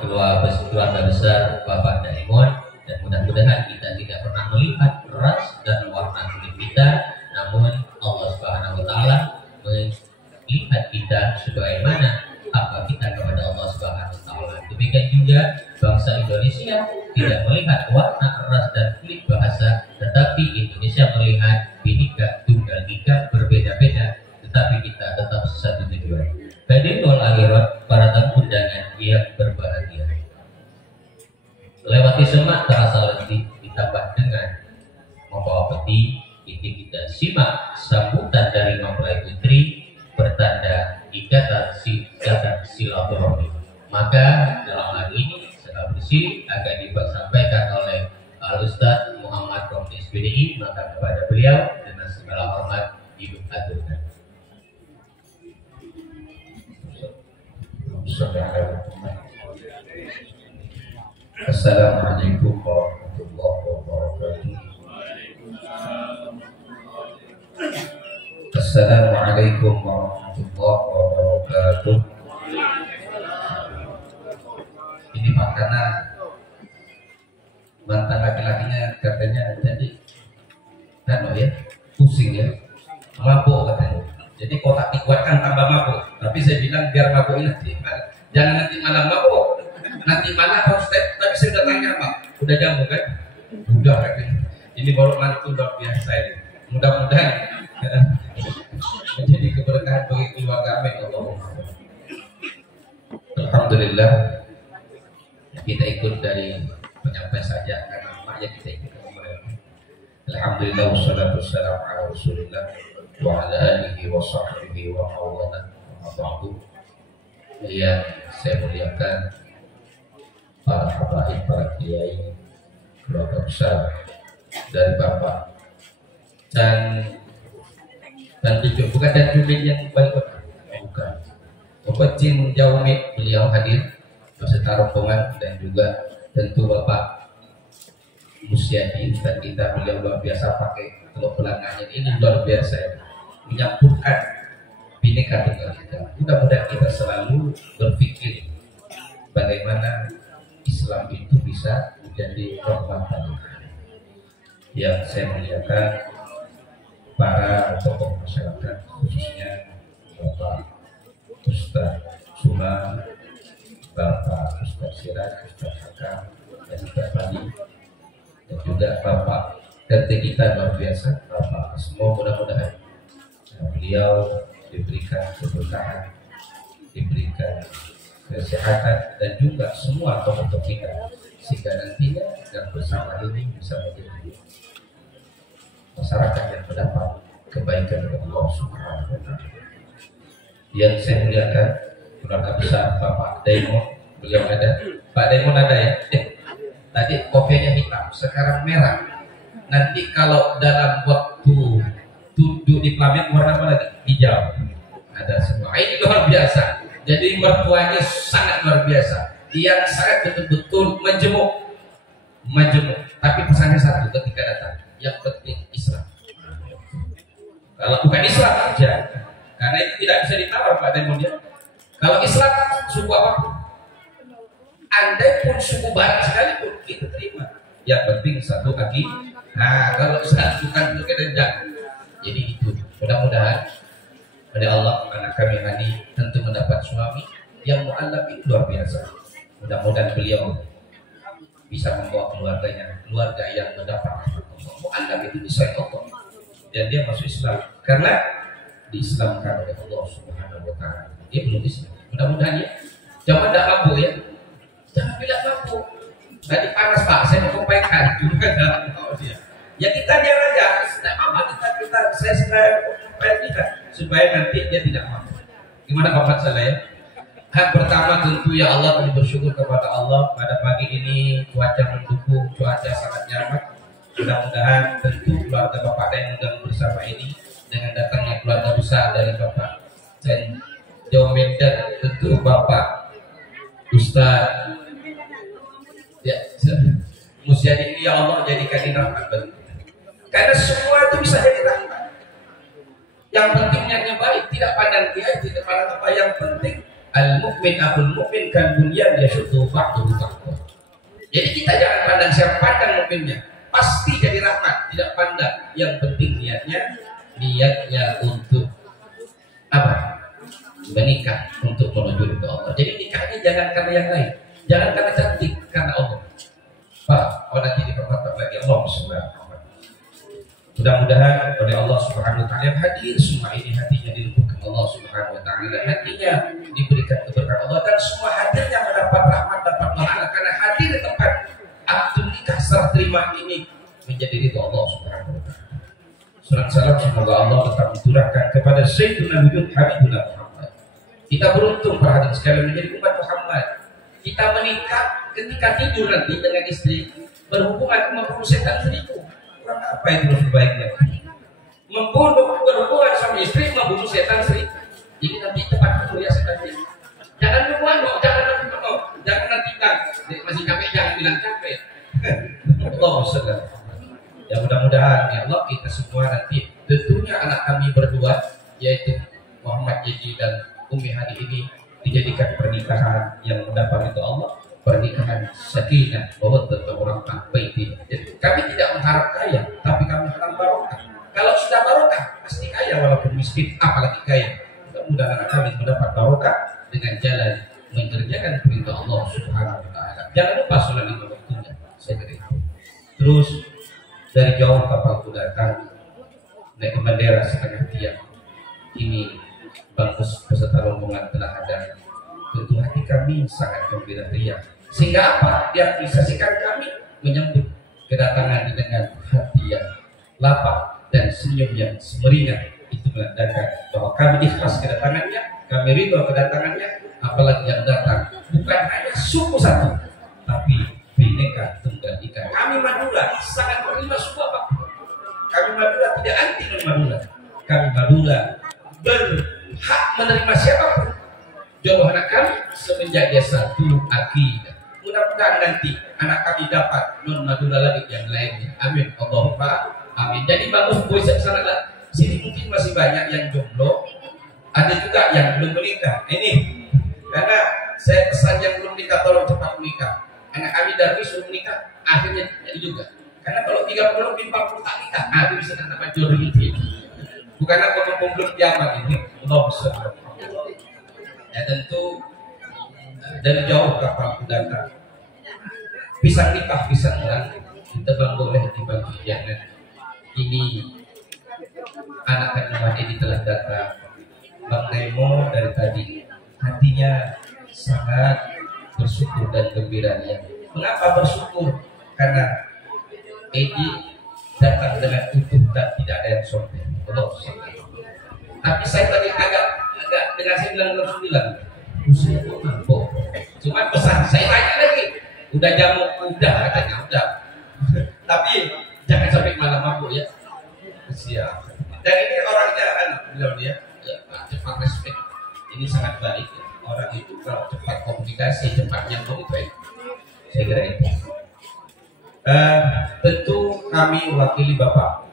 keluarga besar Bapak Daimon, dan mudah-mudahan kita tidak pernah melihat ras dan warna kulit kita, namun Allah Subhanahu wa taala melihat kita sebagaimana apa kita kepada Allah Subhanahu wa taala. Demikian juga bangsa Indonesia tidak melihat warna, ras dan kulit bahasa, tetapi Indonesia melihat Bhinneka Tunggal Ika, berbeda-beda tetapi kita tetap satu tujuan. Hadirin akhirat, para tamu undangan yang berbahagia. Lewati semak terasa letih, ditambah dengan membawa peti, kita simak sambutan dari mempelai putri bertanda ikatan silaturahmi. Maka dalam hal ini segala bersih akan disampaikan oleh Al-Ustaz Muhammad Romli SPDI, maka kepada beliau dengan segala hormat ibu aturkan. Assalamualaikum warahmatullahi wabarakatuh. Assalamualaikum warahmatullahi wabarakatuh. Ini makanan mantan laki-lakinya katanya jadi ya pusing ya, mabuk katanya. Jadi kalau tak dikuatkan tambah mabuk. Tapi saya bilang biar mabuk ini jangan nanti malam mabuk. Nanti malam harus tapi saya udah tanya Pak, udah jamu kan? Udah katanya. Ini baru mantu luar biasa ini. Mudah-mudahan menjadi keberkahan bagi keluarga kami. Alhamdulillah kita ikut dari penyampai saja karena maknya kita ikut mereka. Alhamdulillah wassalatu wassalamu ala Rasulillah wa ala alihi wa sahbihi wa maulana wa ba'du. Yang saya muliakan para habaib, para kiai, keluarga besar dari Bapak dan juga bukan dan jumit yang balik bukan Bapak Jin Jaumit, beliau hadir beserta rombongan, dan juga tentu Bapak Musyadi Ustaz kita, beliau luar biasa pakai teluk belakangnya ini luar biasa menyampurkan Bhinneka Tunggal Ika. Mudah-mudahan kita selalu berpikir bagaimana Islam itu bisa menjadi rahmatan. Yang saya muliakan para tokoh masyarakat, khususnya Bapak Ustaz Suma, Bapak Ustaz Siraj, Ustaz Hakam, dan Ustaz Bali, dan juga Bapak RT kita luar biasa, Bapak semua, mudah-mudahan beliau diberikan keberkahan, diberikan kesehatan, dan juga semua tokoh kita, sehingga nantinya dan bersama ini bisa menjadi masyarakat yang mendapat kebaikan dari Allah Subhanahu wa taala. Yang saya muliakan keluarga besar Bapak Daimon, beliau ada. Pak Daimon ada ya? Tadi kopinya hitam, sekarang merah. Nanti kalau dalam waktu duduk di pelamin warna apa lagi? Hijau. Ada semua. Ini luar biasa. Jadi mertuanya sangat luar biasa. Dia sangat betul-betul menjemuk. Tapi pesannya satu ketika datang, yang penting Islam. Kalau bukan Islam aja, karena itu tidak bisa ditawar Pak Daimon ya. Kalau Islam suku apa? Andai pun suku barat sekalipun kita terima. Yang penting satu kaki. Nah kalau Islam bukan untuk kita. Jadi itu mudah-mudahan pada Allah anak kami ini tentu mendapat suami yang mu'allaf itu luar biasa. Mudah-mudahan beliau bisa membawa keluarganya, keluarga yang mendapat mu'allaf itu bisa Allah, dan dia masuk Islam karena diislamkan oleh Allah Subhanahu wa taala. Dia belum Islam. Mudah-mudahan ya. Jangan ada mabuk ya. Jangan bilang mabuk. Tadi panas Pak, saya mau sampaikan juga dalam dia. Ya kita diam aja. Tidak apa kita saya sampaikan kita supaya nanti dia tidak mabuk. Gimana Bapak saya? Hak pertama tentu ya Allah, kami bersyukur kepada Allah pada pagi ini cuaca mendukung, cuaca sangat nyaman. Mudah-mudahan tentu keluarga Bapak yang bersama ini dengan datangnya keluarga besar dari Bapak dan Jaumit, dan tentu Bapak Ustaz ya Musyadi ini ya Allah jadikan ini rahmat bagi kita. Karena semua itu bisa jadi rahmat. Yang penting niatnya baik, tidak pandang dia, tidak pandang apa, yang penting al-mukmin akhul mukmin kan bunyan yashuddu ba'duhu ba'dha. Jadi kita jangan pandang siapa pandang mukminnya, pasti jadi rahmat, tidak pandang. Yang penting niatnya untuk apa? Menikah untuk menuju ke Allah. Jadi nikahnya jangan karena yang lain, jangan karena cantik, karena Allah. Pak, nanti dipermantap lagi Allah Subhanahu. Mudah-mudahan oleh Allah Subhanahu wa taala yang hadir semua ini hatinya dilembutkan Allah Subhanahu wa taala, hatinya diberikan keberkahan Allah, dan semua hadirnya mendapat rahmat, dapat pahala karena hadir di tempat akad nikah serah terima ini menjadi ridho Allah Subhanahu wa taala. Salam salam semoga Allah tetap diturunkan kepada Sayyidina Wujud Habibuna Muhammad. Kita beruntung para hadirin sekalian menjadi umat Muhammad. Kita menikah ketika tidur nanti dengan istri berhubungan membunuh setan seribu. Apa itu lebih baiknya? Berhubungan sama istri membunuh setan seribu. Jadi nanti tepat tidur ya setan seribu. Jangan berbuat, jangan nanti masih capek, jangan bilang capek. Allah sedang. Ya mudah-mudahan ya Allah kita semua nanti, tentunya anak kami berdua yaitu Muhammad Yaji dan Umi Hadi ini dijadikan pernikahan yang mendapat itu Allah, pernikahan sakinah, mawaddah warahmah baiti. Jadi kami tidak mengharap kaya, tapi kami harap barokah. Kalau sudah barokah pasti kaya walaupun miskin, apalagi kaya. Mudah-mudahan anak kami mendapat barokah dengan jalan mengerjakan perintah Allah Subhanahu wa taala. Jangan lupa sholat lima waktunya. Saya kira itu. Terus dari jauh kapalku datang naik ke bendera setengah tiang. Ini bagus peserta rombongan telah ada. Tentu hati kami sangat gembira riang. Sehingga apa? Dia disaksikan kami menyambut kedatangan dengan hati yang lapang dan senyum yang semeringan. Itu menandakan bahwa kami ikhlas kedatangannya, kami ridho kedatangannya. Apalagi yang datang bukan hanya suku satu, tapi Bhinneka Tunggal Ika. Kami Madura sangat menerima semua Pak. Kami Madura tidak anti Madura. Kami Madura berhak menerima siapapun. Jodoh anak kami semenjak dia satu akidah. Mudah-mudahan nanti anak kami dapat non Madura lagi yang lainnya. Amin. Allahumma amin. Jadi bagus boy sana lah. Sini mungkin masih banyak yang jomblo. Ada juga yang belum menikah. Ini karena saya pesan yang belum nikah tolong cepat menikah. Anak kami dari suruh menikah akhirnya jadi juga. Karena kalau 30 lebih 40 tak nikah, itu bisa dapat jodoh itu. Bukan aku belum zaman ini. Allah besar. Ya tentu dari jauh kapal datang. Pisang nipah, pisang orang ditebang boleh dibagi jangan. Ini anak kandungan ini telah datang. Bang Nemo dari tadi hatinya sangat bersyukur dan gembira ya. Mengapa bersyukur? Karena Edi datang dengan utuh dan tidak ada yang sombong. Tapi saya tadi agak dengan saya bilang usia itu mabuk. Cuma pesan saya tanya lagi, udah jamu udah katanya udah. Tapi jangan sampai malam mabuk ya. Siap. Dan ini orangnya bilang dia cepat respect. Ini sangat baik ya. Orang itu kalau cepat komunikasi, cepat nyambung itu baik. Saya kira itu. Tentu kami wakili Bapak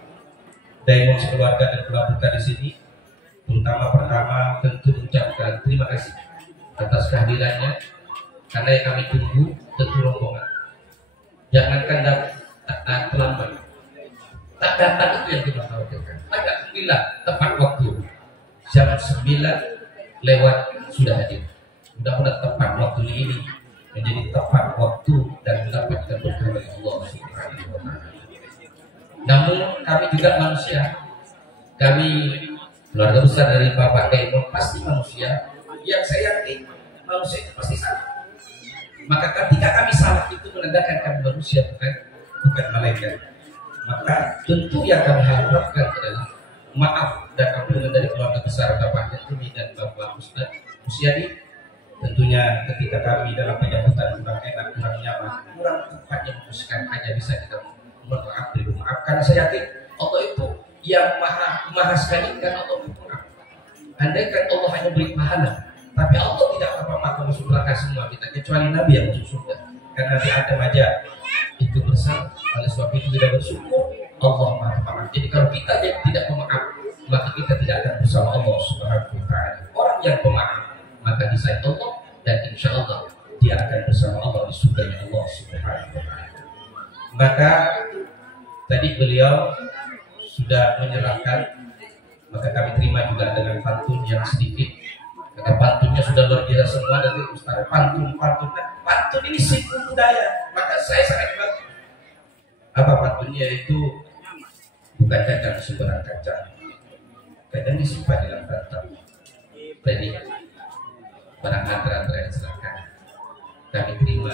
Daimon sekeluarga dan keluarga di sini. Terutama pertama tentu mengucapkan terima kasih atas kehadirannya, karena yang kami tunggu tentu rombongan. Jangankan datang terlambat, tak datang itu yang kita khawatirkan. Agak 9 tepat waktu, jam 9 lewat sudah hadir. Mudah-mudahan tepat waktu ini menjadi tepat waktu dan mendapatkan berkah dari Allah Subhanahu wa taala. Namun kami juga manusia. Kami keluarga besar dari Bapak Daimon pasti manusia. Yang saya yakin manusia itu pasti salah. Maka ketika kami salah itu menandakan kami manusia, bukan malaikat. Maka tentu yang kami harapkan adalah maaf dan ampunan dari keluarga besar Bapak Yatimi dan Bapak Ustaz Musyadi. Tentunya ketika kami dalam penyambutan kurang enak, kurang nyaman, kurang tepat yang memutuskan, hanya bisa kita bermaaf, maaf. Karena saya yakin Allah itu yang maha sekali kan Allah bermaaf. Andaikan Allah hanya beri pahala, tapi Allah tidak apa-apa masuk neraka semua kita, kecuali Nabi yang masuk surga. Karena Nabi Adam aja itu bersalah, oleh sebab itu tidak bersyukur, Allah maaf. Jadi kalau kita tidak memaaf, maka kita tidak akan bersama Allah Subhanahu wa taala. Orang yang pemaaf maka disayang Allah, dan insya Allah dia akan bersama Allah di surga Allah Subhanahu wa Ta'ala. Maka tadi beliau sudah menyerahkan, maka kami terima juga dengan pantun yang sedikit. Karena pantunnya sudah luar biasa semua dari Ustaz. Pantun ini simbol budaya. Maka saya sangat bangga. Apa pantunnya itu? Bukan kadang sembarang kacang, kadang disimpan dalam rantau. Jadi barang antara silakan kami terima,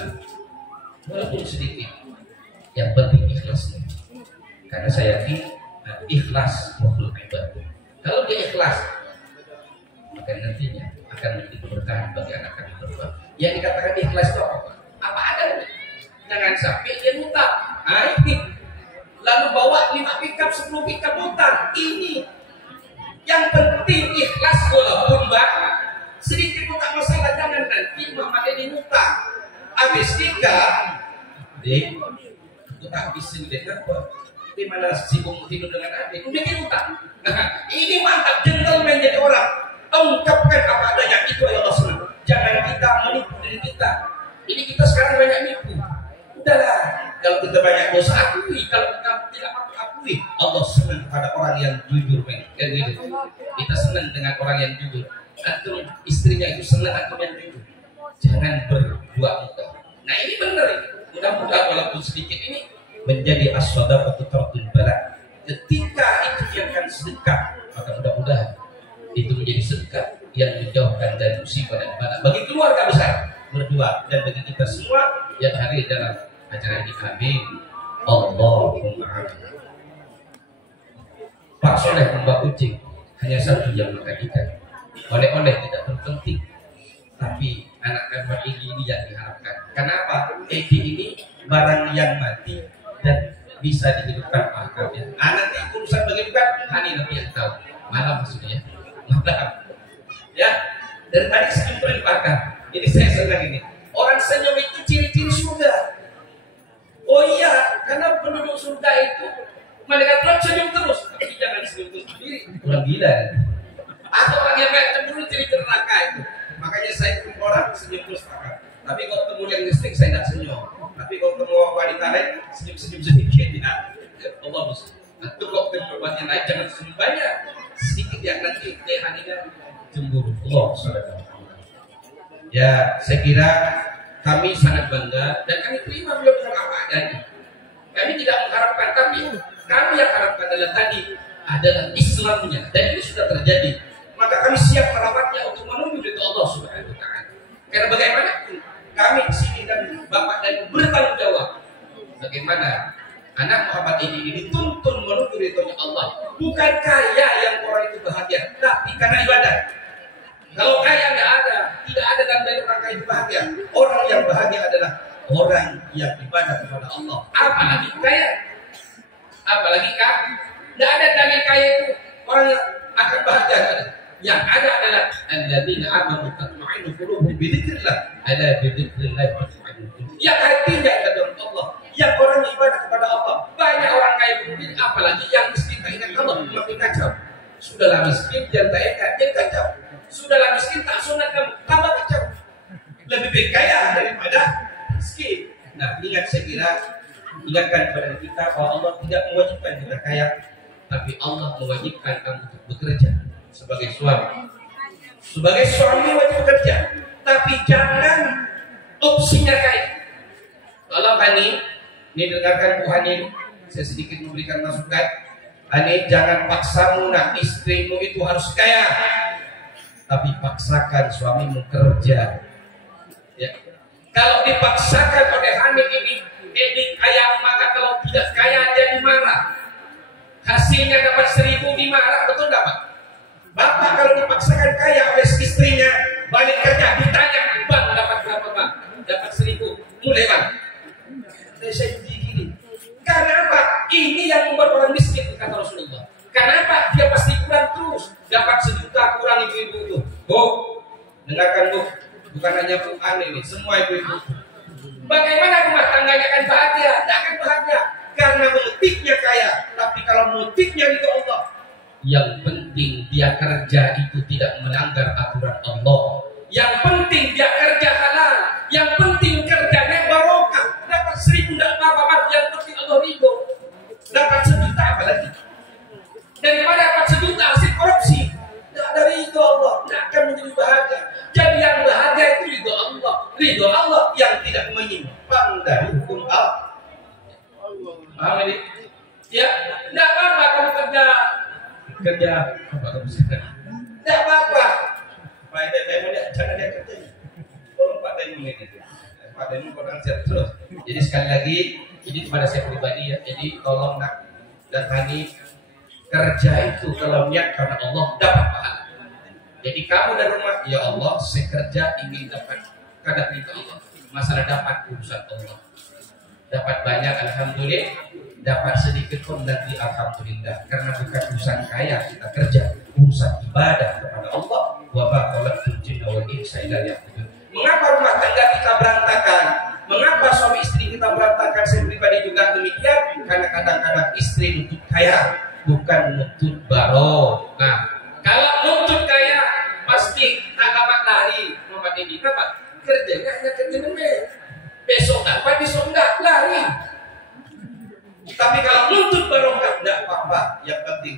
walaupun sedikit. Yang penting ikhlasnya. Karena saya yakin ikhlas makhluk ibadah. Kalau dia ikhlas, maka nantinya akan menjadi keberkahan bagi anak kami berdua. Yang dikatakan ikhlas itu apa? Apa ada? Jangan sampai dia ngutang. Ini lalu bawa 5 pickup, 10 pickup utang. Ini yang penting ikhlas, walaupun sedikit utang masalah. Jangan nanti Muhammad ini ngutang. Habis nikah, itu habisin deh apa? Di mana sibuk tidur dengan adik, udah utang. Ini mantap, gentleman jadi orang. Ungkapkan apa adanya, itu Allah senang. Jangan kita menipu diri kita. Ini kita sekarang banyak nipu. Udahlah, kalau kita banyak dosa akui, kalau kita tidak akui, Allah senang pada orang yang jujur, men. Kan gitu. Kita senang dengan orang yang jujur. Antum istrinya itu senang antum yang jujur. Jangan berdua muka. Nah ini benar ini. Mudah-mudahan walaupun sedikit ini menjadi as-shadaqatu tardul bala. Ketika itu diakan sedekah, maka mudah-mudahan itu menjadi sedekah yang menjauhkan dari musibah dan bala bagi keluarga besar berdua dan bagi kita semua yang hadir dalam acara ini. Amin. Allahumma amin. Pak Soleh Mbak Kucing hanya satu yang makan ikan. Oleh-oleh tidak terpenting, tapi anak kandung ini yang diharapkan. Kenapa? Egi ini barang yang mati dan bisa dihidupkan akalnya. Nanti urusan menghidupkan Hani nanti yang tahu. Malam maksudnya. Malam. Ya. Dari tadi senyum terlimpahkan. Ini saya senang ini. Orang senyum itu ciri-ciri surga. Oh iya, karena penduduk surga itu malaikat Tuhan senyum terus. Tapi jangan senyum terus sendiri. Orang gila. Atau orang yang kayak cemburu ciri-ciri neraka itu. Makanya saya ketemu orang senyum terus neraka. Tapi kalau ketemu yang listrik saya tidak senyum. Tapi kalau ketemu wanita lain senyum-senyum sedikit ya. Oh bagus. Nah, itu kalau ketemu yang lain jangan senyum banyak. Sedikit yang nanti hatinya cemburu. Allah saudara. Ya, saya kira kami sangat bangga dan kami terima beliau dengan apa adanya. Kami tidak mengharapkan, tapi kami yang harapkan adalah tadi adalah Islamnya dan itu sudah terjadi. Maka kami siap merawatnya untuk menunggu dari Allah Subhanahu wa Ta'ala. Karena bagaimanapun kami di sini dan Bapak dan bertanggung jawab bagaimana anak Muhammad ini dituntun menunggu ridhonya Allah. Bukan kaya yang orang itu bahagia, tapi karena ibadah. Kalau kaya nggak ada, tidak ada dan dari orang kaya itu bahagia. Orang yang bahagia adalah orang yang ibadah kepada Allah. Apalagi kaya, apalagi kaya. Tidak ada dari kaya itu orang yang akan bahagia. Yang ada adalah alladzina amanu tatma'innu qulubuhum bi dzikrillah. Ala bi dzikrillah tatma'innu qulub. Yang hatinya ada dalam Allah, yang orang ibadah kepada Allah. Banyak orang kaya begini, apalagi yang miskin tak ingat Allah, makin kacau. Sudahlah miskin dan tak ingat, jadi kacau. Sudahlah miskin tak sunat kamu, tambah kacau. Lebih baik kaya daripada miskin. Nah, ingat saya kira ingatkan kepada kita bahwa Allah tidak mewajibkan kita kaya, tapi Allah mewajibkan kamu untuk bekerja sebagai suami. Sebagai suami wajib bekerja, tapi jangan opsinya kaya. Kalau Hani, ini dengarkan Bu Hani, saya sedikit memberikan masukan. Hani, jangan paksamu nak istrimu itu harus kaya, tapi paksakan suamimu kerja. Ya. Kalau dipaksakan oleh Hani ini kaya, maka kalau tidak kaya jadi marah. Hasilnya dapat 1.000 dimarah, betul nggak Pak? Bapak kalau dipaksakan kaya oleh istrinya, balik kerja ditanya, bang dapat berapa bang? Dapat 1.000, mulai bang. Saya begini. Karena apa? Ini yang membuat orang miskin kata Rasulullah. Kenapa? Dia pasti kurang terus. Dapat 1 juta kurang ibu-ibu itu. Bu, dengarkan Bu. Bukan hanya Bu Ani ini, semua ibu-ibu. Bagaimana rumah tangganya akan bahagia? Tidak akan bahagia. Karena motifnya kaya. Tapi kalau motifnya itu Allah, yang penting dia kerja itu tidak melanggar aturan Allah. Yang penting dia kerja halal, yang penting kerjanya barokah. Dapat 1.000 tidak apa-apa, yang penting Allah ridho. Dapat 1 juta apalagi, daripada dapat 1 juta hasil korupsi. Tidak ada ridho Allah, tidak akan menjadi bahagia. Jadi yang bahagia itu ridho Allah. Ridho Allah yang tidak menyimpang dari hukum Allah. Paham ini? Ya, tidak apa-apa kamu kerja apa kamu sedang? Tidak apa-apa. Pak Demo jangan dia kerja. Tolong Pak Demo ini. Pak Demo kurang siap terus. Jadi sekali lagi, ini kepada saya pribadi ya. Jadi tolong nak dan Hani, kerja itu kalau niat karena Allah dapat pahala. Jadi kamu dari rumah, ya Allah, saya kerja ingin dapat kadar ridha Allah. Masalah dapat urusan Allah. Dapat banyak alhamdulillah, dapat sedikit pun nanti alhamdulillah. Karena bukan urusan kaya kita kerja, urusan ibadah kepada Allah. Wa ma khalaqtul jinna wal insa illa liya'budun. Mengapa rumah tangga kita berantakan? Mengapa suami istri kita berantakan? Saya pribadi juga demikian. Karena kadang-kadang istri nuntut kaya, bukan nuntut barokah. Kalau nuntut kaya, pasti tak amat lari. Muhammad ini apa? Kerjanya hanya kerja nenek. Besok dapat, besok enggak, lari. Tapi kalau nuntut barokah, enggak apa-apa. Yang penting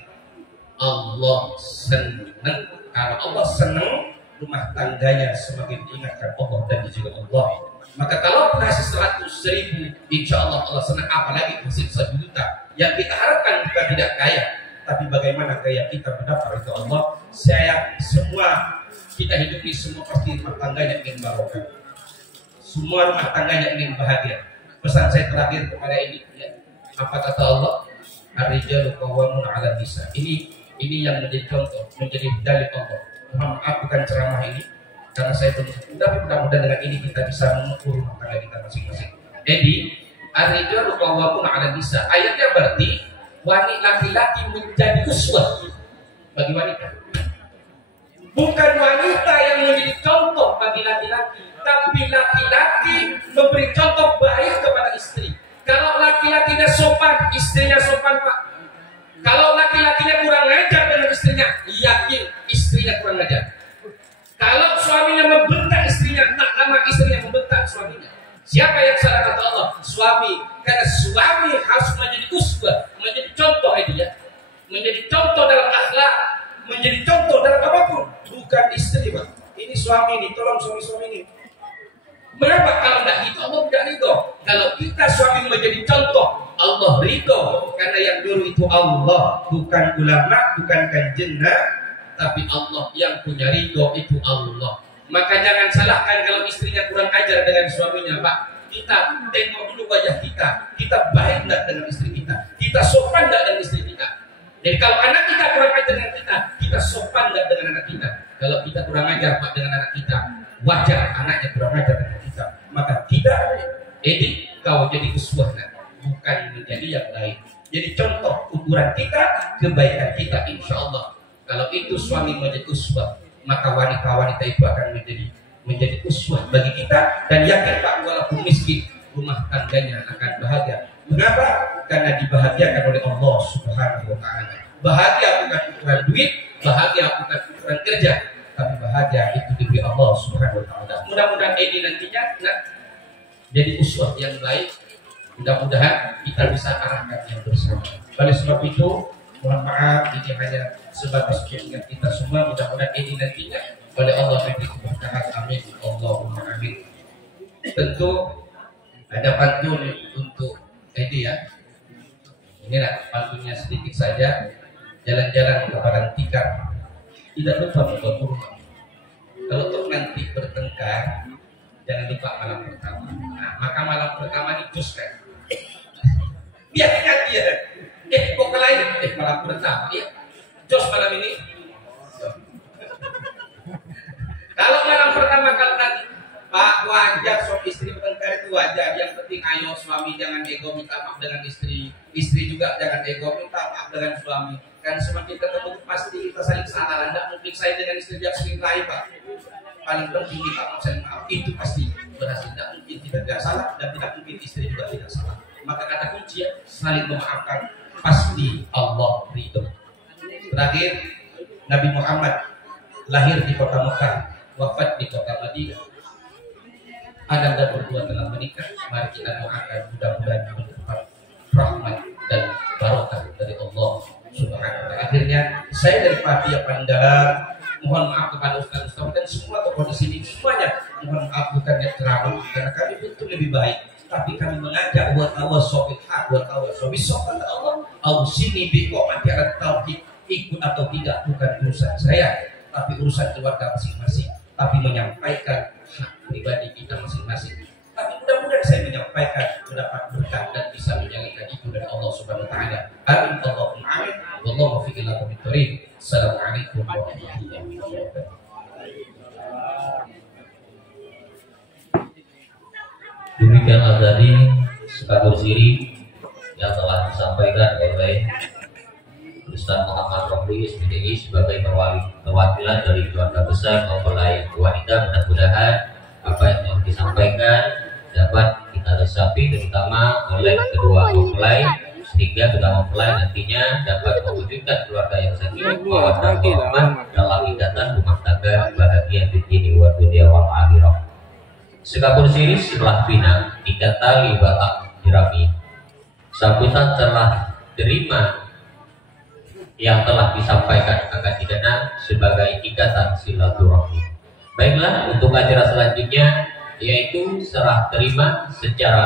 Allah senang. Kalau Allah senang, rumah tangganya semakin diingatkan Allah dan juga Allah. Maka kalau kasih 100.000, insya Allah Allah senang. Apalagi kasih 1 juta. Yang kita harapkan bukan tidak kaya, tapi bagaimana kaya kita mendapat itu Allah. Saya semua kita hidup ini semua pasti rumah tangganya ingin barokah. Semua rumah tangganya ingin bahagia. Pesan saya terakhir kepada ini, ya. Apa kata Allah? Ar-rijalu qawwamun 'alan nisa. Ini yang menjadi contoh, menjadi dalil Allah. Mohon maaf bukan ceramah ini karena saya belum, tapi mudah-mudahan dengan ini kita bisa mengukur rumah tangga kita masing-masing. Jadi, ar-rijalu qawwamun 'alan nisa. Ayatnya berarti wanita laki-laki menjadi uswah bagi wanita. Bukan wanita yang menjadi contoh bagi laki-laki, tapi laki-laki memberi contoh baik kepada istri. Kalau laki-lakinya sopan, istrinya sopan, Pak. Kalau laki-lakinya kurang ajar dengan istrinya, yakin istrinya kurang ajar. Kalau suaminya membentak istrinya, tak lama istrinya membentak suaminya. Siapa yang salah kata Allah? Suami. Karena suami harus menjadi uswah, menjadi contoh dia, menjadi contoh dalam akhlak, menjadi contoh dalam apapun. Bukan istri, Pak. Ini suami ini, tolong suami-suami ini. Mengapa kalau tidak gitu Allah tidak ridho? Kalau kita suami menjadi contoh, Allah ridho. Karena yang dulu itu Allah, bukan ulama, bukan kanjeng, tapi Allah yang punya ridho itu Allah. Maka jangan salahkan kalau istrinya kurang ajar dengan suaminya, Pak. Kita tengok dulu wajah kita baik tidak dengan istri kita sopan tidak dengan istri kita. Jadi kalau anak kita kurang ajar dengan kita sopan tidak dengan anak kita. Kalau kita kurang ajar Pak dengan anak kita, wajar anaknya kurang ajar dengan kita. Maka tidak, kau jadi uswah, bukan menjadi yang lain. Jadi contoh ukuran kita, kebaikan kita, insya Allah. Kalau itu suami menjadi uswah, maka wanita-wanita itu akan menjadi uswah bagi kita. Dan yakin Pak, walaupun miskin, rumah tangganya akan bahagia. Mengapa? Karena dibahagiakan oleh Allah Subhanahu wa Ta'ala. Bahagia bukan ukuran duit, bahagia bukan ukuran kerja, tapi bahagia itu diberi Allah Subhanahu wa Ta'ala. Mudah-mudahan ini nantinya jadi uswah yang baik. Mudah-mudahan kita bisa arahkan yang bersama. Oleh sebab itu, mohon maaf ini hanya sebatas keinginan kita semua. Mudah-mudahan ini nantinya oleh Allah memberi keberkahan. Amin. Allahumma amin. Tentu ada pantun untuk Edi ya. Inilah pantunnya sedikit saja. Jalan-jalan ke Padang Tikar, tidak lupa membawa kurma. Kalau tuh nanti bertengkar, jangan lupa malam pertama. Nah, maka malam pertama dijuskan. Biar ingat dia. Kok ke lain? Malam pertama. Ya. Jos malam ini. Kalau malam pertama kalau nanti Pak, wajar suami istri bertengkar itu wajar. Yang penting ayo suami jangan ego minta maaf dengan istri. Istri juga jangan ego minta maaf dengan suami. Kan semakin ketemu pasti kita saling salah. Tidak mungkin saya dengan istri dia sering lain, Pak. Paling penting kita maaf saling maaf. Itu pasti berhasil. Tidak mungkin kita tidak salah dan tidak mungkin istri juga tidak salah. Maka kata kunci ya, saling memaafkan. Pasti Allah ridho. Terakhir, Nabi Muhammad lahir di kota Mekah. wafat di kota Madinah. Adam dan berdua telah menikah. Mari kita doakan mudah-mudahan mendapat rahmat dan barokah dari Allah Subhanahu wa Ta'ala. Akhirnya saya dari pihak Pangandaran mohon maaf kepada ustaz-ustaz dan semua tokoh di sini, semuanya mohon maaf bukan niat ceramah karena kami betul lebih baik, tapi kami mengajak buat Allah sobil hak, buat Allah sobil sobat Allah. Au sini biko mati alat tauhid, ikut atau tidak bukan urusan saya, tapi urusan keluarga masing-masing. Tapi menyampaikan hak pribadi kita masing-masing. Tapi mudah-mudahan saya menyampaikan mendapat berkah dan bisa menjalankan itu dari Allah Subhanahu wa Ta'ala. Amin Allahumma amin. Wallahu muwaffiq ila aqwamit thoriq. Assalamualaikum warahmatullahi wabarakatuh. Demikianlah tadi sekatur siri yang telah disampaikan oleh Ustaz Muhammad Romli SPDI sebagai perwakilan dari keluarga besar mempelai wanita. Mudah-mudahan apa yang telah disampaikan dapat kita resapi terutama oleh kedua mempelai, sehingga kedua mempelai nantinya dapat mewujudkan keluarga yang sakinah mawaddah warahmah dalam ikatan rumah tangga bahagia di dunia wa dunia wal akhirah. Sekapur siri setelah bina dikata batak jerami. Sambutan telah terima yang telah disampaikan akan dikenal sebagai ikatan silaturahmi. Baiklah, untuk acara selanjutnya yaitu serah terima secara